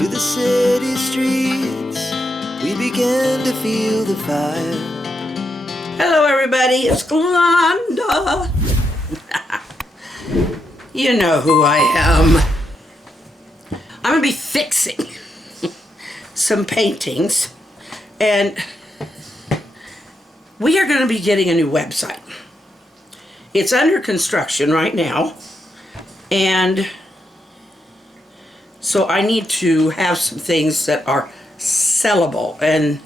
to the city streets, we began to feel the fire. Hello everybody, it's Glenda. You know who I am. I'm gonna be fixing some paintings, and we are gonna be getting a new website. It's under construction right now, and so I need to have some things that are sellable and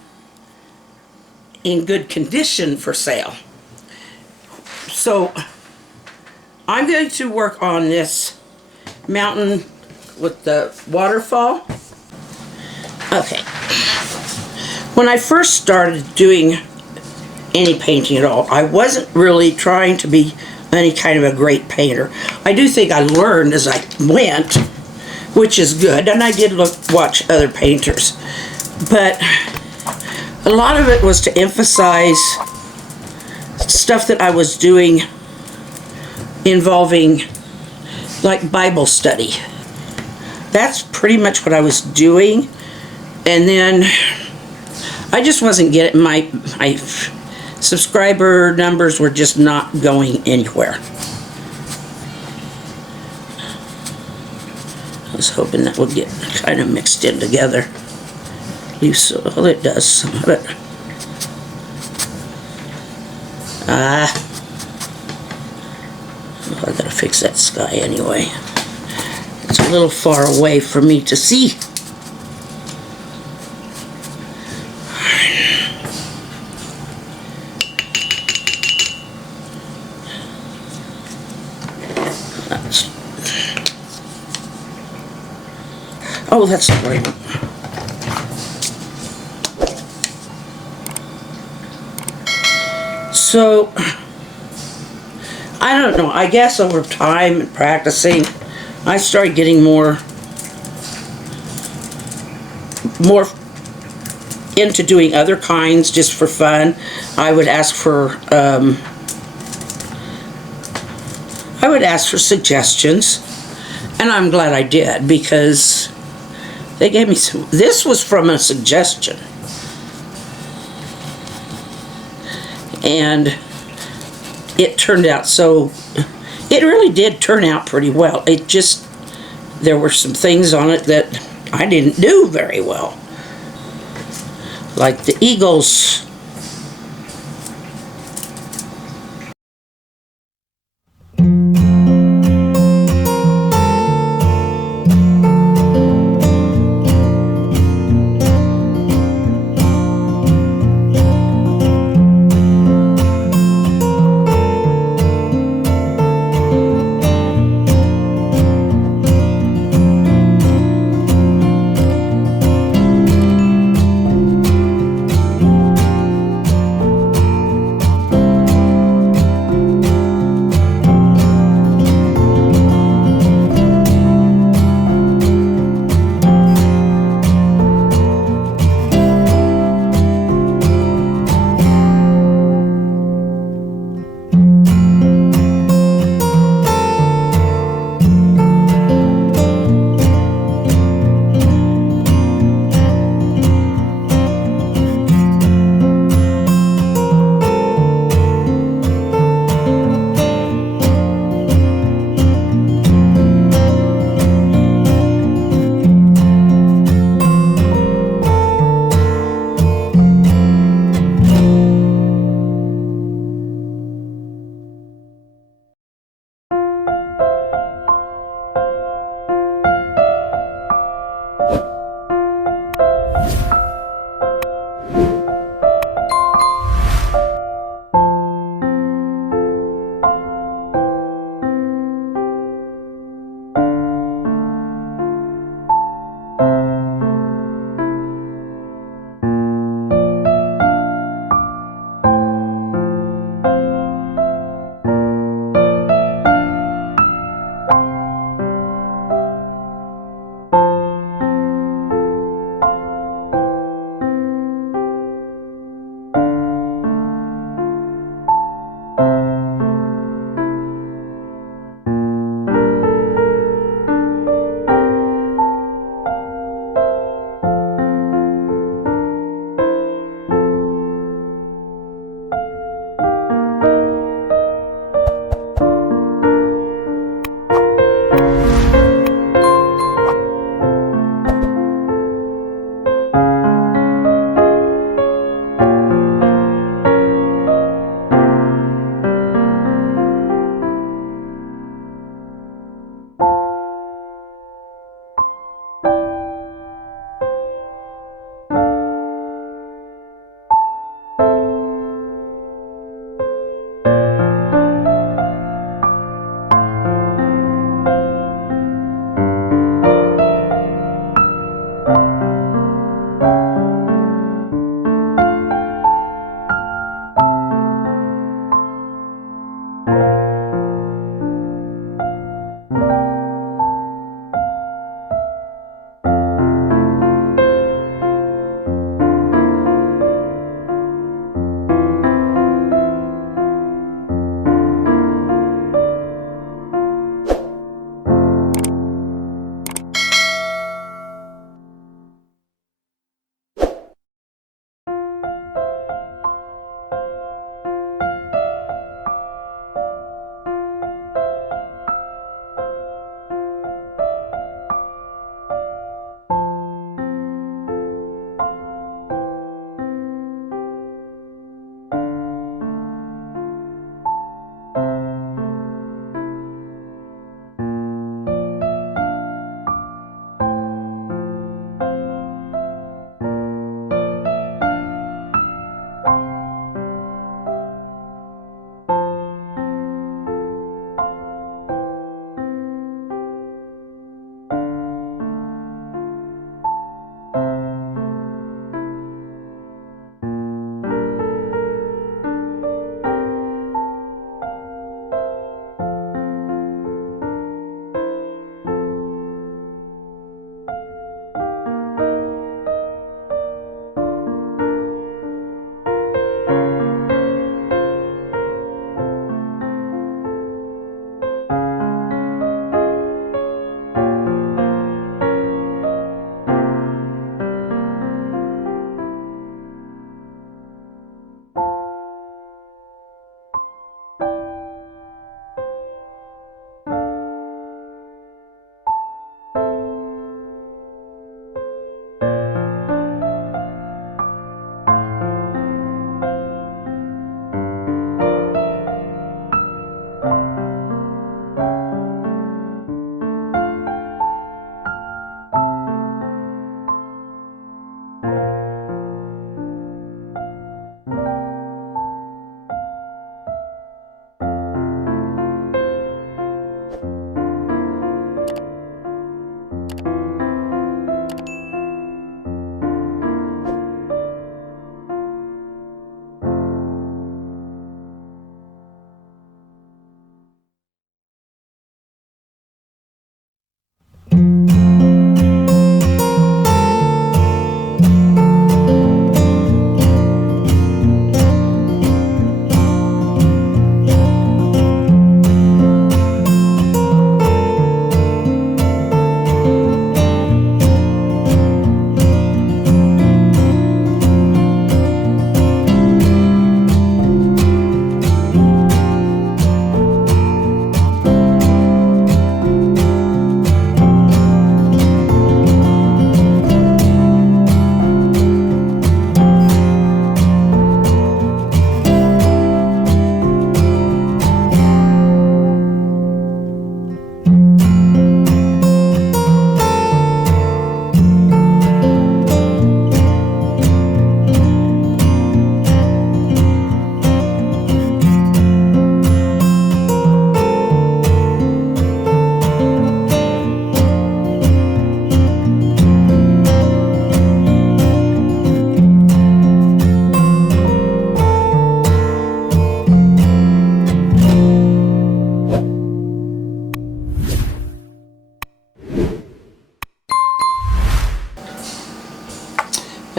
in good condition for sale. So I'm going to work on this mountain with the waterfall. Okay. When I first started doing any painting at all, I wasn't really trying to be any kind of a great painter. I do think I learned as I went, which is good, and I did watch other painters, but a lot of it was to emphasize stuff that I was doing involving like Bible study. That's pretty much what I was doing, and then I just wasn't getting my subscriber numbers were just not going anywhere. I was hoping that would get kind of mixed in together. Well, it does some of it. Well, I gotta fix that sky anyway. It's a little far away for me to see. Oh, that's the right one. So, I don't know, I guess over time and practicing, I started getting more into doing other kinds just for fun. I would ask for suggestions, and I'm glad I did, because they gave me some. This was from a suggestion. And it turned out it really did turn out pretty well. There were some things on it that I didn't do very well. Like the eagles.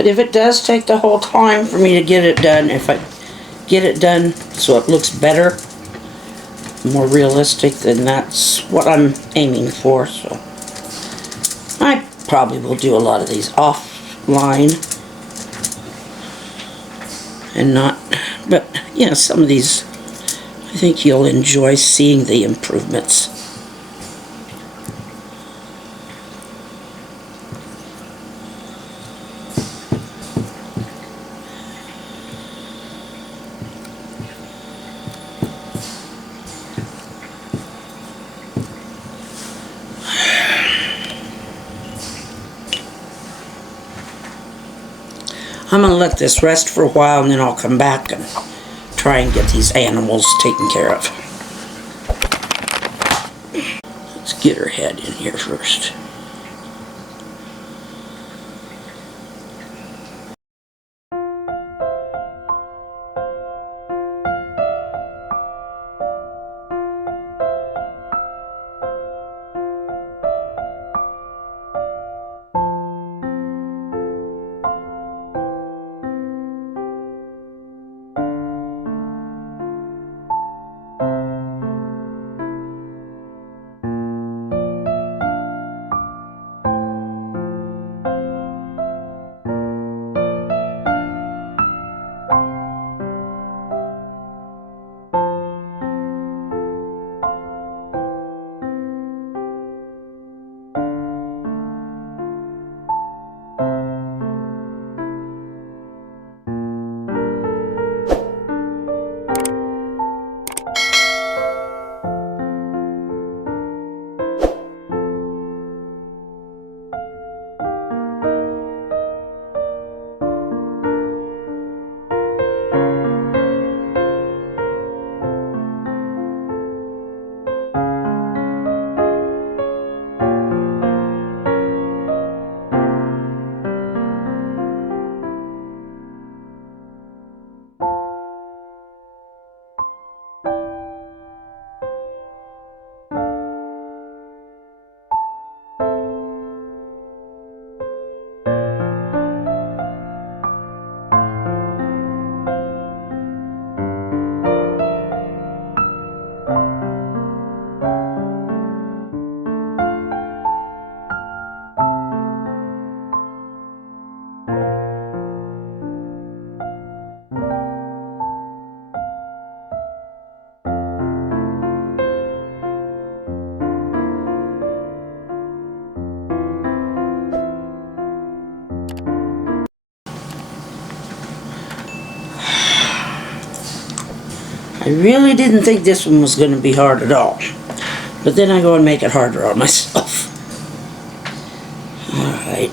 But if it does take the whole time for me to get it done, if I get it done so it looks better, more realistic, then that's what I'm aiming for. So I probably will do a lot of these offline and not, but yeah, some of these I think you'll enjoy seeing the improvements. I'm going to let this rest for a while and then I'll come back and try and get these animals taken care of. Let's get her head in here first. I really didn't think this one was going to be hard at all. But then I go and make it harder on myself. Alright.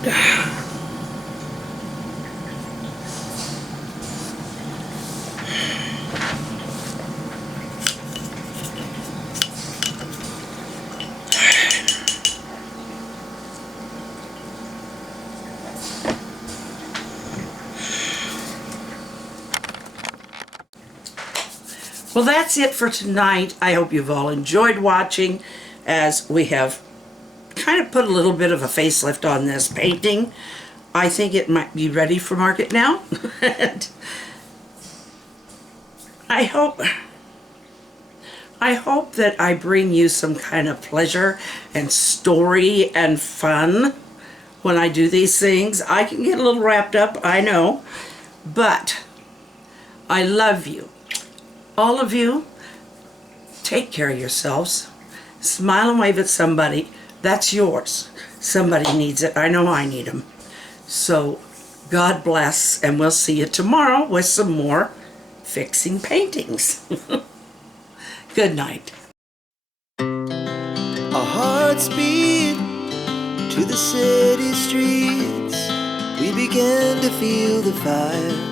Well, that's it for tonight. I hope you've all enjoyed watching as we have kind of put a little bit of a facelift on this painting. I think it might be ready for market now. And I hope that I bring you some kind of pleasure and story and fun when I do these things. I can get a little wrapped up, I know, but I love you. All of you, take care of yourselves. Smile and wave at somebody. That's yours. Somebody needs it. I know I need them. So, God bless, and we'll see you tomorrow with some more fixing paintings. Good night. Our hearts beat to the city streets. We began to feel the fire.